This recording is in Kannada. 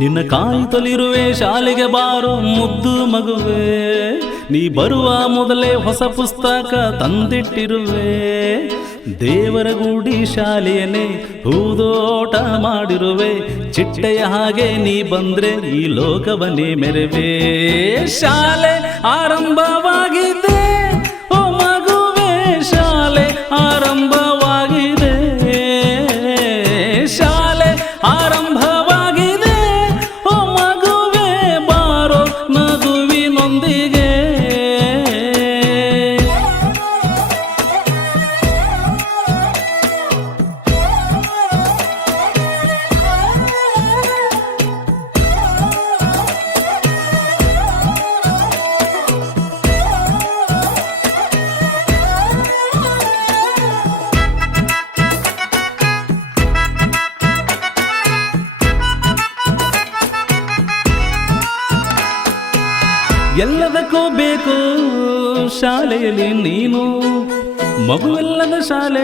ನಿನ್ನ ಕಾಯುತ್ತಲಿರುವೆ ಶಾಲೆಗೆ ಬಾರೋ ಮುದ್ದು ಮಗುವೆ, ನೀ ಬರುವ ಮೊದಲೇ ಹೊಸ ಪುಸ್ತಕ ತಂದಿಟ್ಟಿರುವೆ. ದೇವರ ಗುಡಿ ಶಾಲೆಯನ್ನೇ ಹೂದೋಟ ಮಾಡಿರುವೆ, ಚಿಟ್ಟೆಯ ಹಾಗೆ ನೀ ಬಂದ್ರೆ ಈ ಲೋಕವನ್ನೇ ಮೆರವೆ. ಶಾಲೆ ಆರಂಭವಾಗಿದೆ ಓ ಮಗುವೆ, ಶಾಲೆ ಆರಂಭವಾಗಿದೆ, ಶಾಲೆ ಆರಂಭವಾಗಿದೆ ಓ ಮಗುವೆ, ಬಾರೋ ನಗುವಿನೊಂದಿಗೆ. ಎಲ್ಲದಕ್ಕೂ ಬೇಕು ಶಾಲೆಯಲ್ಲಿ ನೀನು, ಮಗುವೆಲ್ಲದ ಶಾಲೆ